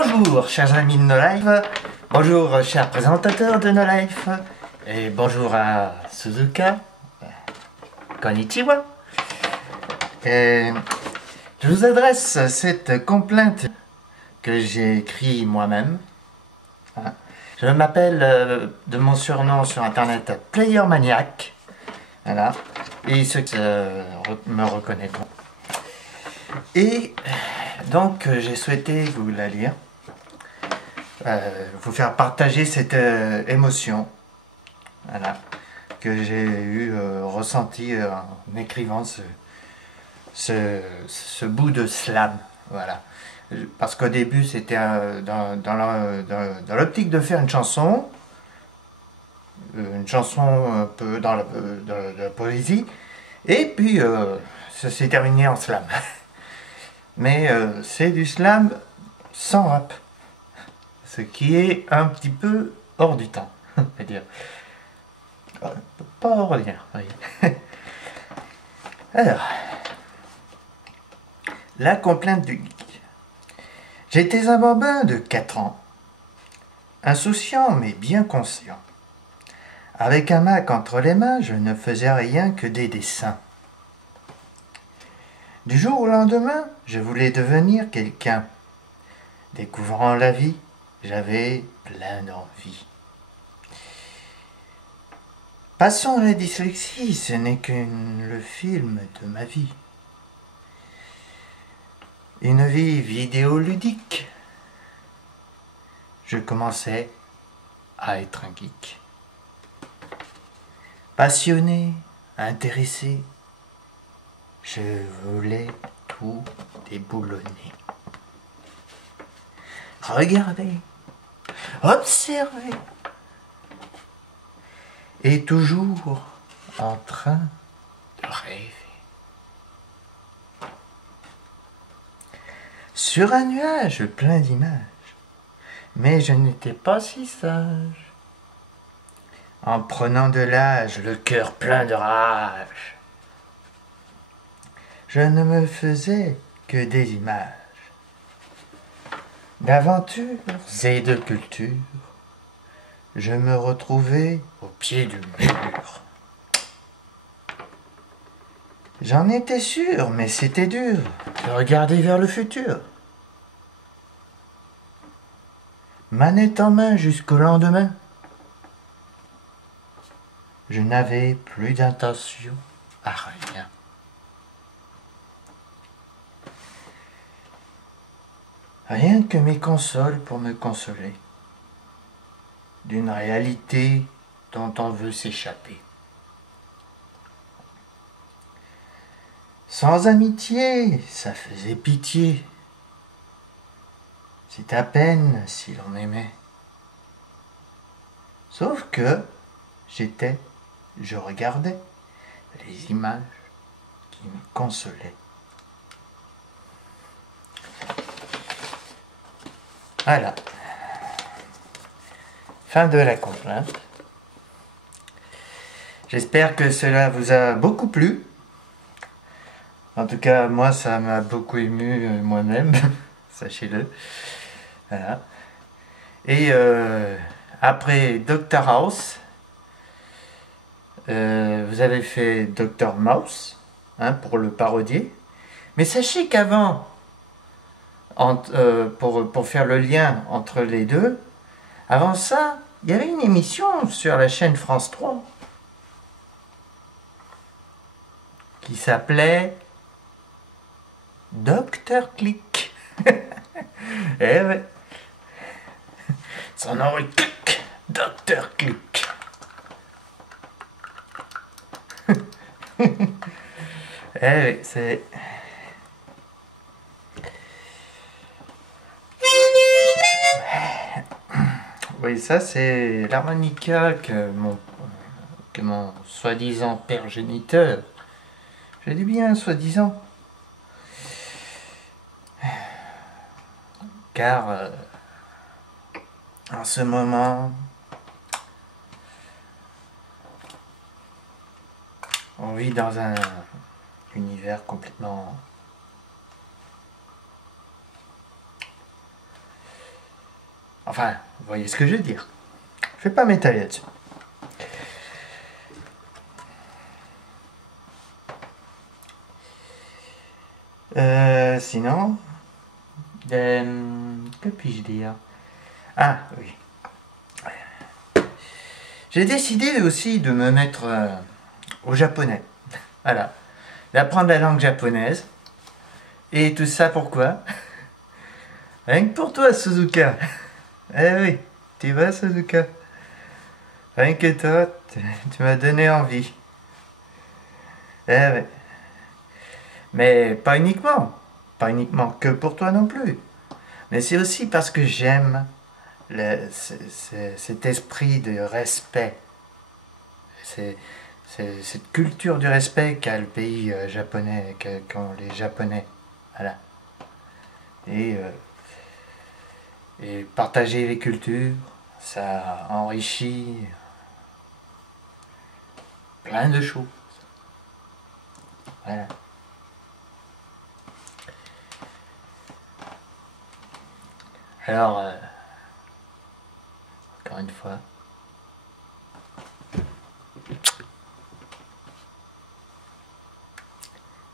Bonjour chers amis de No Life, bonjour chers présentateurs de No Life, et bonjour à Suzuka, konnichiwa. Et je vous adresse cette complainte que j'ai écrite moi-même. Je m'appelle de mon surnom sur internet Player Maniac, voilà, et ceux qui me reconnaîtront. Et donc j'ai souhaité vous la lire, vous faire partager cette émotion, voilà, que j'ai eu ressenti en écrivant ce bout de slam, voilà. Parce qu'au début c'était dans l'optique de faire une chanson un peu dans la poésie, et puis ça s'est terminé en slam. Mais c'est du slam sans rap, ce qui est un petit peu hors du temps, on va dire. Pas ordinaire, oui. Alors, la complainte du geek. J'étais un bambin de 4 ans, insouciant mais bien conscient. Avec un Mac entre les mains, je ne faisais rien que des dessins. Du jour au lendemain, je voulais devenir quelqu'un. Découvrant la vie, j'avais plein d'envie. Passons à la dyslexie, ce n'est que le film de ma vie. Une vie vidéoludique. Je commençais à être un geek. Passionné, intéressé, je voulais tout déboulonner. Regarder, observer, et toujours en train de rêver. Sur un nuage plein d'images, mais je n'étais pas si sage. En prenant de l'âge, le cœur plein de rage, je ne me faisais que des images, d'aventures et de culture. Je me retrouvais au pied du mur. J'en étais sûr, mais c'était dur de regarder vers le futur. Manette en main jusqu'au lendemain, je n'avais plus d'intention à rien. Rien que mes consoles pour me consoler d'une réalité dont on veut s'échapper. Sans amitié, ça faisait pitié. C'est à peine si l'on aimait. Sauf que je regardais les images qui me consolaient. Voilà. Fin de la complainte. J'espère que cela vous a beaucoup plu. En tout cas, moi, ça m'a beaucoup ému moi-même, sachez-le. Voilà. Et après Dr House, vous avez fait Dr Mouse, hein, pour le parodier. Mais sachez qu'avant, pour faire le lien entre les deux, avant ça, il y avait une émission sur la chaîne France 3 qui s'appelait Dr Click. Eh ouais. Son nom est Click. Dr Click. Eh oui, c'est... Oui, ça c'est l'harmonica que mon soi-disant père géniteur, je dis bien soi-disant, car en ce moment, on vit dans un univers complètement Enfin, vous voyez ce que je veux dire. Je vais pas m'étaler là-dessus. Sinon, que puis-je dire? Ah, oui. J'ai décidé aussi de me mettre au japonais. Voilà. D'apprendre la langue japonaise. Et tout ça pourquoi? Rien que pour toi, Suzuka. Eh oui, tu vois, Suzuka. Rien que toi, tu m'as donné envie. Eh ouais. Mais pas uniquement. Pas uniquement que pour toi non plus. Mais c'est aussi parce que j'aime cet esprit de respect. Cette culture du respect qu'a le pays japonais, qu'ont les Japonais. Voilà. Et, euh, et partager les cultures, ça enrichit plein de choses. Voilà. Alors, encore une fois,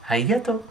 arigato.